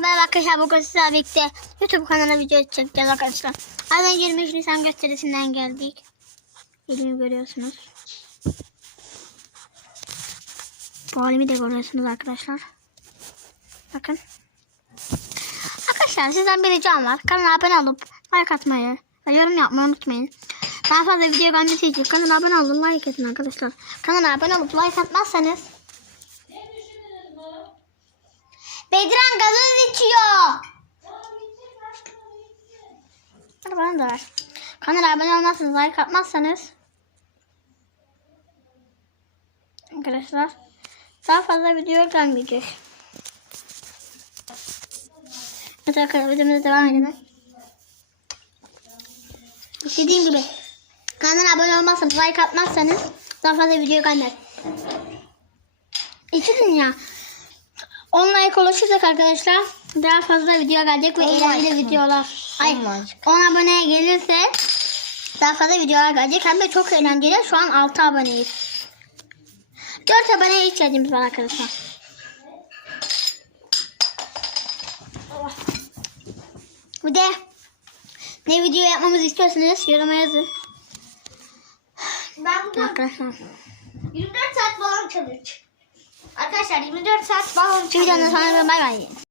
Merhaba arkadaşlar bugün sizlerle birlikte YouTube kanalına video çekeceğiz arkadaşlar. Az önce 23 Nisan gösterisinden geldik. Elimi görüyorsunuz. Bu halimi de görüyorsunuz arkadaşlar. Bakın. Arkadaşlar sizden bir ricam var. Kanala abone olup like atmayı ve yorum yapmayı unutmayın. Daha fazla video gelmesi için kanala abone olun like edin arkadaşlar. Kanala abone olup like atmazsanız Bedran gazoz içiyor. Hadi bana da ver. Kanala abone olmazsanız, like atmazsanız arkadaşlar daha fazla video gelmeyecek. Evet arkadaşlar videomuza devam edelim. Dediğim gibi kanala abone olmazsanız, like atmazsanız daha fazla video gelmez. İki dünya. 10 like oluşursak arkadaşlar daha fazla video gelecek ve eğlenceli videolar. Ay, On like. 10 aboneye gelirse daha fazla videolar gelecek. Hem de çok eğlenceli. Şu an 6 aboneyiz. 4 aboneye ihtiyacımız var arkadaşlar. Bir de ne video yapmamızı istiyorsanız yoruma yazın. Ben burada Arkadaşlar. 24 saat balon challenge. Arkadaşlar 24 saat balon challenge. sonra bay bay.